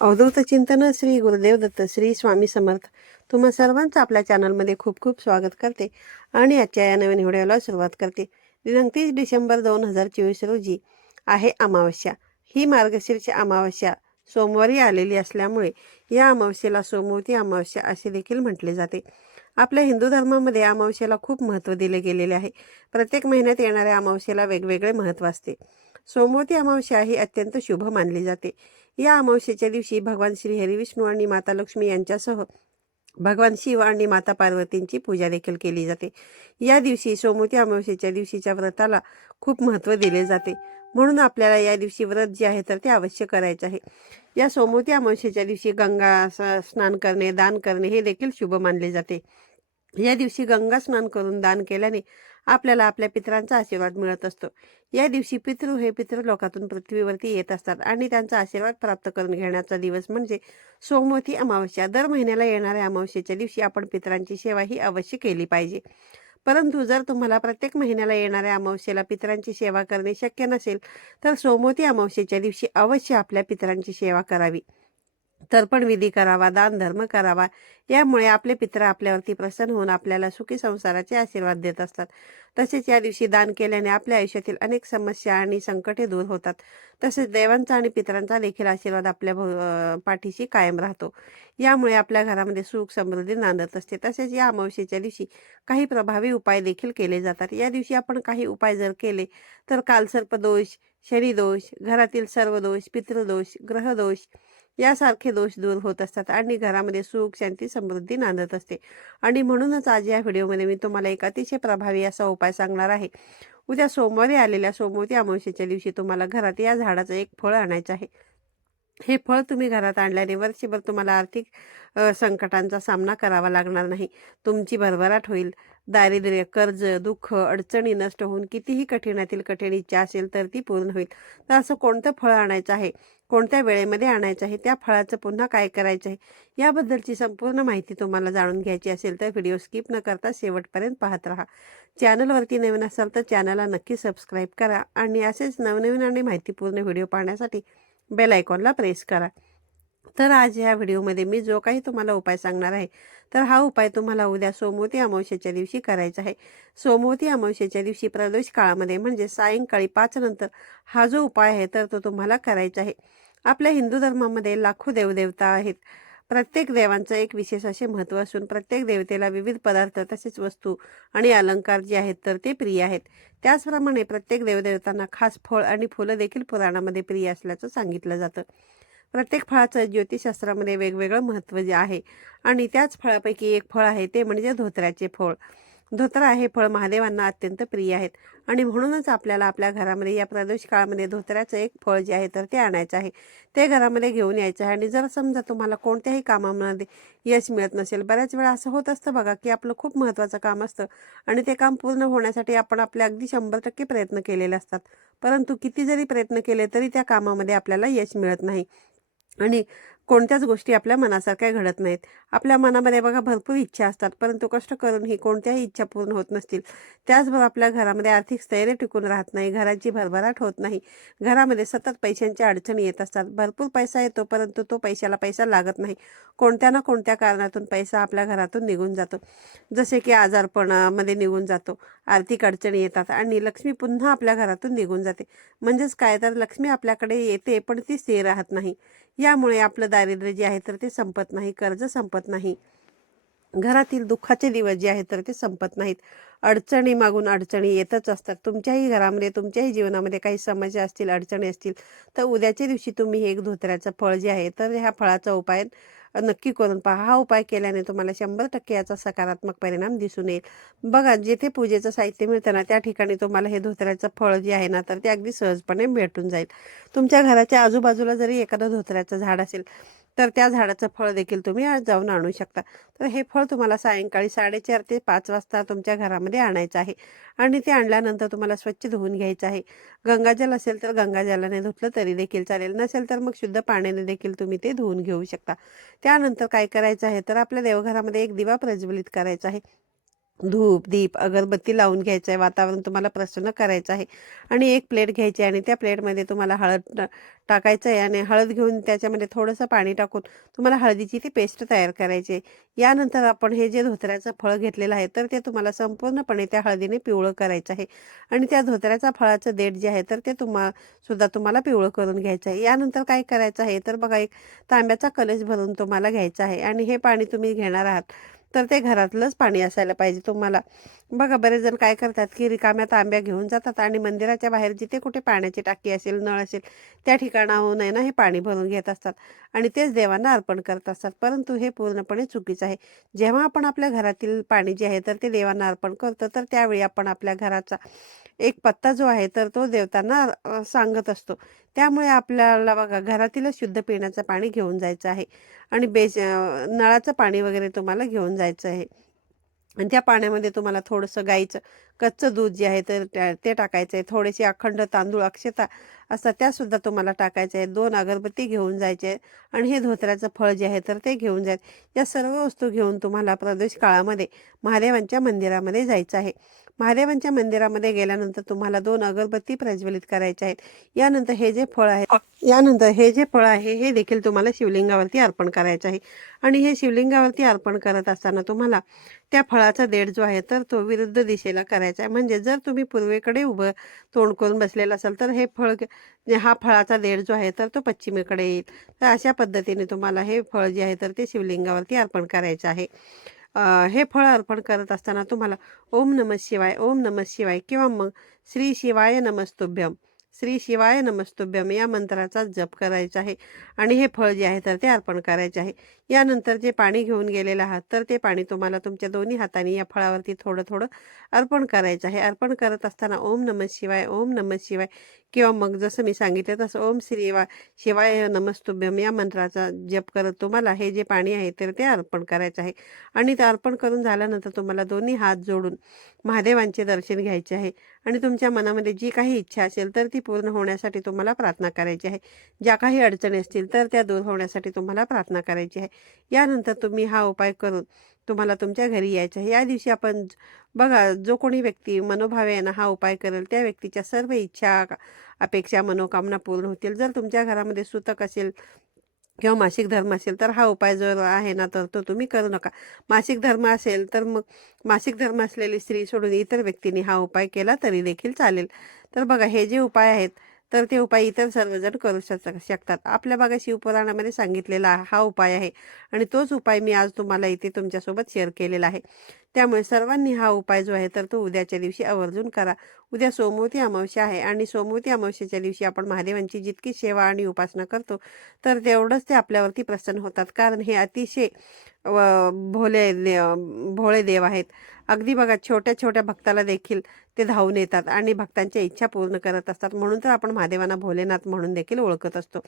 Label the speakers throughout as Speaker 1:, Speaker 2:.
Speaker 1: अवधूत चिंतन श्री गुरुदेव दत्त श्री स्वामी समर्थ. तुम्हा सर्वांचं आपल्या चॅनलमध्ये खूप खूप स्वागत करते आणि आजच्या या नवीन व्हिडिओला सुरुवात करते. दिनांक तीस डिसेंबर दोन हजार चोवीस रोजी आहे अमावस्या. ही मार्गशीर्ष अमावस्या सोमवारी आलेली असल्यामुळे या अमावस्येला सोमवती अमावस्या असे देखील म्हटले जाते. आपल्या हिंदू धर्मामध्ये अमावस्येला खूप महत्त्व दिले गेलेले आहे. प्रत्येक महिन्यात येणाऱ्या अमावस्येला वेगवेगळे महत्त्व असते. सोमवती अमावस्या ही अत्यंत शुभ मानली जाते. या अमावस्येच्या दिवशी भगवान श्री हरिविष्णू आणि माता लक्ष्मी यांच्यासह भगवान शिव आणि माता पार्वतींची पूजा देखील केली जाते. या दिवशी सोमवती अमावस्येच्या दिवशीच्या व्रताला खूप महत्त्व दिले जाते. म्हणून आपल्याला या दिवशी व्रत जे आहे तर ते अवश्य करायचे आहे. या सोमवती अमावस्येच्या दिवशी गंगा स- स्नान करणे दान करणे हे देखील शुभ मानले जाते. या दिवशी गंगा स्नान करून दान केल्याने आपल्याला आपल्या पितरांचा आशीर्वाद मिळत असतो. या दिवशी पितृ हे पितृलोकातून पृथ्वीवरती येत असतात आणि त्यांचा आशीर्वाद प्राप्त करून घेण्याचा दिवस म्हणजे सोमवती अमावस्या. दर महिन्याला येणाऱ्या अमावस्येच्या दिवशी आपण पितरांची सेवा ही अवश्य केली पाहिजे. परंतु जर तुम्हाला प्रत्येक महिन्याला येणाऱ्या अमावस्येला पितरांची सेवा करणे शक्य नसेल तर सोमवती अमावस्येच्या दिवशी अवश्य आपल्या पितरांची सेवा करावी. तर्पण विधी करावा दान धर्म करावा यामुळे आपले पित्र आपल्यावरती प्रसन्न होऊन आपल्याला सुखी संसाराचे आशीर्वाद देत असतात. तसेच या दिवशी दान केल्याने आपल्या आयुष्यातील अनेक समस्या आणि संकटे दूर होतात. तसेच देवांचा आणि पितरांचा देखील आशीर्वाद आपल्या भो- पाठीशी कायम राहतो. यामुळे आपल्या घरामध्ये सुख समृद्धी नांदत असते. तसेच या अमावस्येच्या दिवशी काही प्रभावी उपाय देखील केले जातात. या दिवशी आपण काही उपाय जर केले तर कालसर्पदोष शनिदोष घरातील सर्व दोष पितृदोष ग्रहदोष यासारखे दोष दूर होत असतात आणि घरामध्ये सुख शांती समृद्धी नांदत असते. आणि म्हणूनच आज या व्हिडिओमध्ये मी तुम्हाला एक अतिशय प्रभावी असा उपाय सांगणार आहे. उद्या सोमवारी आलेल्या सोमवती अमावस्येच्या दिवशी तुम्हाला घरात या झाडाचं एक फळ आणायचं आहे. हे फळ तुम्ही घरात आणल्याने वर्षभर तुम्हाला आर्थिक संकटांचा सामना करावा लागणार नाही. तुमची भरभराट होईल. दारिद्र्य कर्ज दुःख अडचणी नष्ट होऊन कितीही कठीणातील कठीण इच्छा असेल तर ती पूर्ण होईल. तर असं कोणतं फळ आणायचं आहे? कोणत्या वेळेमध्ये आणायचं आहे त्या फळाचं पुन्हा काय करायचं आहे याबद्दलची संपूर्ण माहिती तुम्हाला जाणून घ्यायची असेल तर व्हिडिओ स्किप न करता शेवटपर्यंत पाहत राहा. चॅनलवरती नवीन असाल तर चॅनलला नक्की सबस्क्राईब करा आणि असेच नवनवीन आणि माहितीपूर्ण व्हिडिओ पाहण्यासाठी बेल आयकॉनला प्रेस करा. तर आज ह्या व्हिडिओमध्ये मी जो काही तुम्हाला उपाय सांगणार आहे तर हा उपाय तुम्हाला उद्या सोमवती अमावस्येच्या दिवशी करायचा आहे. सोमवती अमावस्येच्या दिवशी प्रदोष काळामध्ये म्हणजे सायंकाळी पाच नंतर हा जो उपाय आहे तर तो तुम्हाला करायचा आहे. आपल्या हिंदू धर्मामध्ये लाखो देवदेवता आहेत. प्रत्येक देवांचं एक विशेष असे महत्त्व असून प्रत्येक देवतेला विविध पदार्थ तसेच वस्तू आणि अलंकार जे आहेत तर ते प्रिय आहेत. त्याचप्रमाणे प्रत्येक देवदेवतांना खास फळ आणि फुलं देखील पुराणामध्ये प्रिय असल्याचं सांगितलं जातं. प्रत्येक फळाचं ज्योतिषशास्त्रामध्ये वेगवेगळं महत्त्व जे आहे आणि त्याच फळापैकी एक फळ आहे ते म्हणजे धोत्र्याचे फळ. धोतरा हे फळ महादेवांना अत्यंत प्रिय आहेत. आणि म्हणूनच आपल्याला आपल्या घरामध्ये या प्रदोष काळामध्ये धोतऱ्याचं एक फळ जे आहे तर ते आणायचं आहे. ते घरामध्ये घेऊन यायचं आहे. आणि जर समजा तुम्हाला कोणत्याही कामामध्ये यश मिळत नसेल बऱ्याच वेळा असं होत असतं बघा की आपलं खूप महत्त्वाचं काम असतं. आणि ते काम पूर्ण होण्यासाठी आपण आपले अगदी शंभर टक्के प्रयत्न केलेले असतात. परंतु किती जरी प्रयत्न केले तरी त्या कामामध्ये आपल्याला यश मिळत नाही. आणि कोणत्याच गोष्टी आपल्या मनासारख्या घडत नाहीत. आपल्या मनामध्ये बघा भरपूर इच्छा असतात परंतु कष्ट करूनही कोणत्याही इच्छा पूर्ण होत नसतील. त्याचबरोबर आपल्या घरामध्ये आर्थिक स्थैर्य टिकून राहत नाही घराची भरभराट होत नाही. घरामध्ये सतत पैशांच्या अडचणी येत असतात. भरपूर पैसा येतो परंतु तो पैशाला पैसा लागत नाही. कोणत्या ना कोणत्या कारणातून पैसा आपल्या घरातून निघून जातो. जसे की आजारपणामध्ये निघून जातो. आर्थिक अडचणी येतात आणि लक्ष्मी पुन्हा आपल्या घरातून निघून जाते. म्हणजेच काय? तर लक्ष्मी आपल्याकडे येते पण ती स्थिर राहत नाही. यामुळे आपलं दारिद्र्य जे आहे तर ते संपत नाही कर्ज संपत नाही. घरातील दुःखाचे दिवस जे आहेत तर ते संपत नाहीत. अडचणी मागून अडचणी येतच असतात. तुमच्याही घरामध्ये तुमच्याही जीवनामध्ये काही समस्या असतील अडचणी असतील तर उद्याच्या दिवशी तुम्ही हे एक धोत्र्याचं फळ जे आहे तर ह्या फळाचा उपाय नक्की करून पहा. हा उपाय केल्याने तुम्हाला शंभर टक्के याचा सकारात्मक परिणाम दिसून येईल. बघा जेथे पूजेचं साहित्य मिळतं ना त्या ठिकाणी तुम्हाला हे धोत्र्याचं फळ जे आहे ना तर ते अगदी सहजपणे भेटून जाईल. तुमच्या घराच्या आजूबाजूला जरी एखादं धोत्र्याचं झाड असेल तर त्या झाडाचं फळ देखील तुम्ही आज जाऊन आणू शकता. तर हे फळ तुम्हाला सायंकाळी साडेचार ते पाच वाजता तुमच्या घरामध्ये आणायचं आहे. आणि ते आणल्यानंतर तुम्हाला स्वच्छ धुवून घ्यायचं आहे. गंगाजल असेल तर गंगाजलाने धुतलं तरी देखील चालेल. नसेल तर मग शुद्ध पाण्याने देखील तुम्ही ते धुवून घेऊ शकता. त्यानंतर काय करायचं आहे? तर आपल्या देवघरामध्ये एक दिवा प्रज्वलित करायचा आहे. धूप दीप अगरबत्ती लावून घ्यायचं आहे वातावरण तुम्हाला प्रसन्न करायचं आहे. आणि एक प्लेट घ्यायची आहे आणि त्या प्लेटमध्ये तुम्हाला हळद टाकायचं आहे आणि हळद घेऊन त्याच्यामध्ये थोडंसं पाणी टाकून तुम्हाला हळदीची ती पेस्ट तयार करायची आहे. यानंतर आपण हे जे धोत्र्याचं फळ घेतलेलं आहे तर ते तुम्हाला संपूर्णपणे त्या हळदीने पिवळं करायचं आहे. आणि त्या धोत्र्याचा फळाचं देठ जे आहे तर ते तुम्हा सुद्धा तुम्हाला पिवळं करून घ्यायचं आहे. यानंतर काय करायचं आहे तर बघा एक तांब्याचा कलश भरून तुम्हाला घ्यायचा आहे. आणि हे पाणी तुम्ही घेणार आहात. तर ते घरातलंच पाणी असायला पाहिजे तुम्हाला. बघा बरेच जण काय करतात की रिकाम्या तांब्या घेऊन जातात आणि मंदिराच्या बाहेर जिथे कुठे पाण्याची टाकी असेल नळ असेल त्या ठिकाणाहून आहे ना हे पाणी भरून घेत असतात आणि तेच देवांना अर्पण करत असतात. परंतु हे पूर्णपणे चुकीचं आहे. जेव्हा आपण आपल्या घरातील पाणी जे आहे तर ते देवांना अर्पण करतो. तर त्यावेळी आपण आपल्या घराचा एक पत्ता जो आहे तर तो देवतांना सांगत असतो. त्यामुळे आपल्याला बघा घरातीलच शुद्ध पिण्याचं पाणी घेऊन जायचं आहे आणि बेस नळाचं पाणी वगैरे तुम्हाला घेऊन जायचं आहे. आणि त्या पाण्यामध्ये तुम्हाला थोडंसं गाईचं कच्चं दूध जे आहे तर त्या- ते टाकायचं आहे. थोडेसे अखंड तांदूळ अक्षता असतात त्यासुद्धा तुम्हाला टाकायचं आहे. दोन अगरबत्ती घेऊन जायचे आहे आणि हे धोत्र्याचं फळ जे आहे तर ते घेऊन जायचं या सर्व वस्तू घेऊन तुम्हाला प्रदेश काळामध्ये महादेवांच्या मंदिरामध्ये जायचं आहे. महादेवांच्या मंदिरामध्ये गेल्यानंतर तुम्हाला दोन अगरबत्ती प्रज्वलित करायच्या आहेत. यानंतर हे जे फळ आहे यानंतर हे जे फळ आहे हे देखील तुम्हाला शिवलिंगावरती अर्पण करायचं आहे. आणि हे शिवलिंगावरती अर्पण करत असताना तुम्हाला त्या फळाचा देठ जो आहे तर तो विरुद्ध दिशेला करायचा आहे. म्हणजे जर तुम्ही पूर्वेकडे उभं तोंड करून बसलेला असाल तर हे फळ हा फळाचा देठ जो आहे तर तो पश्चिमेकडे येईल. तर अशा पद्धतीने तुम्हाला हे फळ जे आहे तर ते शिवलिंगावरती अर्पण करायचं आहे. हे फळ अर्पण करत असताना तुम्हाला ओम नम शिवाय ओम नम शिवाय किंवा मग श्री शिवाय नमस्तुभ्यम श्री शिवाय नमस्तुभ्यम या मंत्राचा जप करायचा आहे आणि हे फळ जे आहे तर ते अर्पण करायचे आहे. यानंतर जे पाणी घेऊन गेलेलं आहात तर ते पाणी तुम्हाला तुमच्या दोन्ही हाताने या फळावरती थोडं थोडं अर्पण करायचं आहे. अर्पण करत असताना ओम नम शिवाय ओम नम शिवाय किंवा मग जसं मी सांगितलं तसं ओम श्री वा शिवाय नमस्तुभ्यम या मंत्राचा जप करत तुम्हाला हे जे पाणी आहे तर ते अर्पण करायचं आहे. आणि ते अर्पण करून झाल्यानंतर तुम्हाला दोन्ही हात जोडून महादेवांचे दर्शन घ्यायचे आहे. आणि तुमच्या मनामध्ये जी काही इच्छा असेल तर ती पूर्ण होण्यासाठी तुम्हाला प्रार्थना करायची आहे. ज्या काही अडचणी असतील तर त्या दूर होण्यासाठी तुम्हाला प्रार्थना करायची आहे. यानंतर तुम्ही हा उपाय करून तुम्हाला तुमच्या घरी यायचं आहे. या दिवशी आपण बघा जो कोणी व्यक्ती मनोभावेनं हा उपाय करेल त्या व्यक्तीच्या सर्व इच्छा अपेक्षा मनोकामना पूर्ण होतील. जर तुमच्या घरामध्ये सुतक असेल किंवा मासिक धर्म असेल तर हा उपाय जर आहे ना तर तो तुम्ही करू नका. मासिक धर्म असेल तर मग मासिक धर्म असलेली स्त्री सोडून इतर व्यक्तींनी हा उपाय केला तरी देखील चालेल. तर बघा हे जे उपाय आहेत तर ते उपाय इतर सर्वजण करू शक- शकतात. आपल्या बघा शिवपुराणामध्ये सांगितलेला हा उपाय आहे आणि तोच उपाय मी आज तुम्हाला इथे तुमच्यासोबत शेअर केलेला आहे. त्यामुळे सर्वांनी हा उपाय जो आहे तर तो उद्याच्या दिवशी आवर्जून करा. उद्या सोमवती अमावस्या आहे आणि सोमवती अमावस्याच्या दिवशी आपण महादेवांची जितकी सेवा आणि उपासना करतो तर तेवढंच ते आपल्यावरती प्रसन्न होतात. कारण हे अतिशय भोले दे- भोळे देव आहेत. अगदी बघा छोट्या छोट्या भक्ताला देखील ते धावून येतात आणि भक्तांच्या इच्छा पूर्ण करत असतात. म्हणून तर आपण महादेवांना भोलेनाथ म्हणून देखील ओळखत असतो.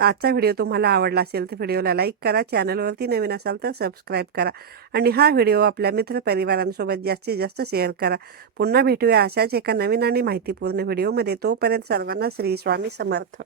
Speaker 1: आजचा व्हिडिओ तुम्हाला आवडला असेल तर व्हिडिओला लाईक करा चॅनलवरती नवीन असाल तर सबस्क्राईब करा आणि हा व्हिडिओ आपल्या मित्रपरिवारांसोबत जास्तीत जास्त शेअर करा. पुन्हा भेटूया अशाच एका नवीन आणि माहितीपूर्ण व्हिडिओमध्ये. तोपर्यंत सर्वांना श्री स्वामी समर्थ.